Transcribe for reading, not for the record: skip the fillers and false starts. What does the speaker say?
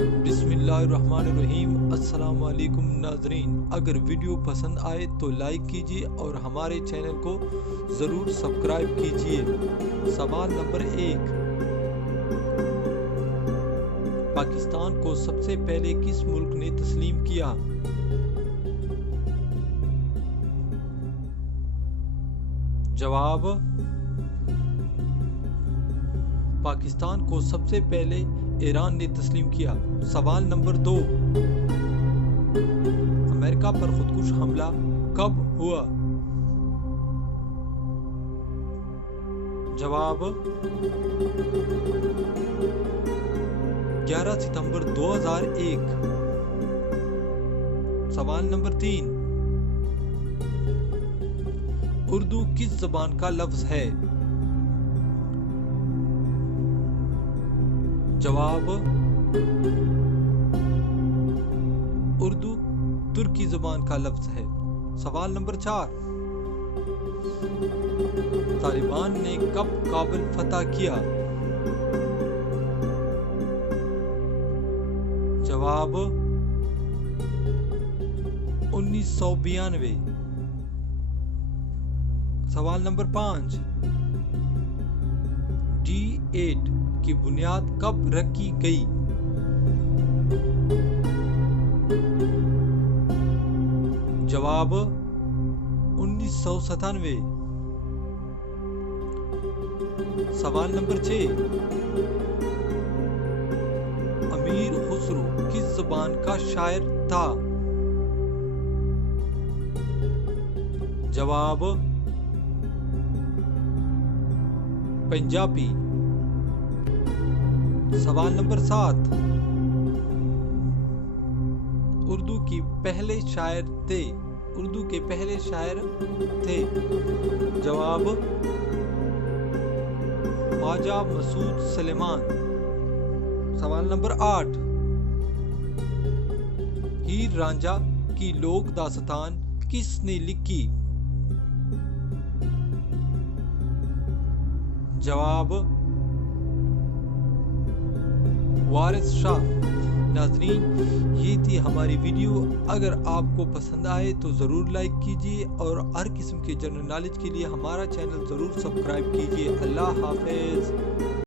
बिस्मिल्लाहिर्रहमानिर्रहीम। अस्सलाम वालेकुम नाजरीन, अगर वीडियो पसंद आए तो लाइक कीजिए और हमारे चैनल को ज़रूर सब्सक्राइब कीजिए। सवाल नंबर 1, पाकिस्तान को सबसे पहले किस मुल्क ने तस्लीम किया? जवाब, पाकिस्तान को सबसे पहले ईरान ने तस्लीम किया। सवाल नंबर 2, अमेरिका पर खुदकुश हमला कब हुआ? जवाब, 11 सितंबर 2001। सवाल नंबर 3, उर्दू किस ज़बान का लफ्ज़ है? जवाब, उर्दू तुर्की ज़बान का लफ्ज़ है। सवाल नंबर 4, तालिबान ने कब काबुल फतह किया? जवाब, 1992। सवाल नंबर 5, G8 की बुनियाद कब रखी गई? जवाब, 1997। सवाल नंबर 6, अमीर खुसरो किस ज़बान का शायर था? जवाब, पंजाबी। सवाल नंबर 7, उर्दू के पहले शायर थे? जवाब, ख्वाजा मसूद सुलेमान। सवाल नंबर 8, हीर रांझा की लोक दास्तान किसने लिखी? जवाब, वारिस शाह। नाज़रीन, ये थी हमारी वीडियो। अगर आपको पसंद आए तो ज़रूर लाइक कीजिए और हर किस्म के जनरल नॉलेज के लिए हमारा चैनल ज़रूर सब्सक्राइब कीजिए। अल्लाह हाफ़िज़।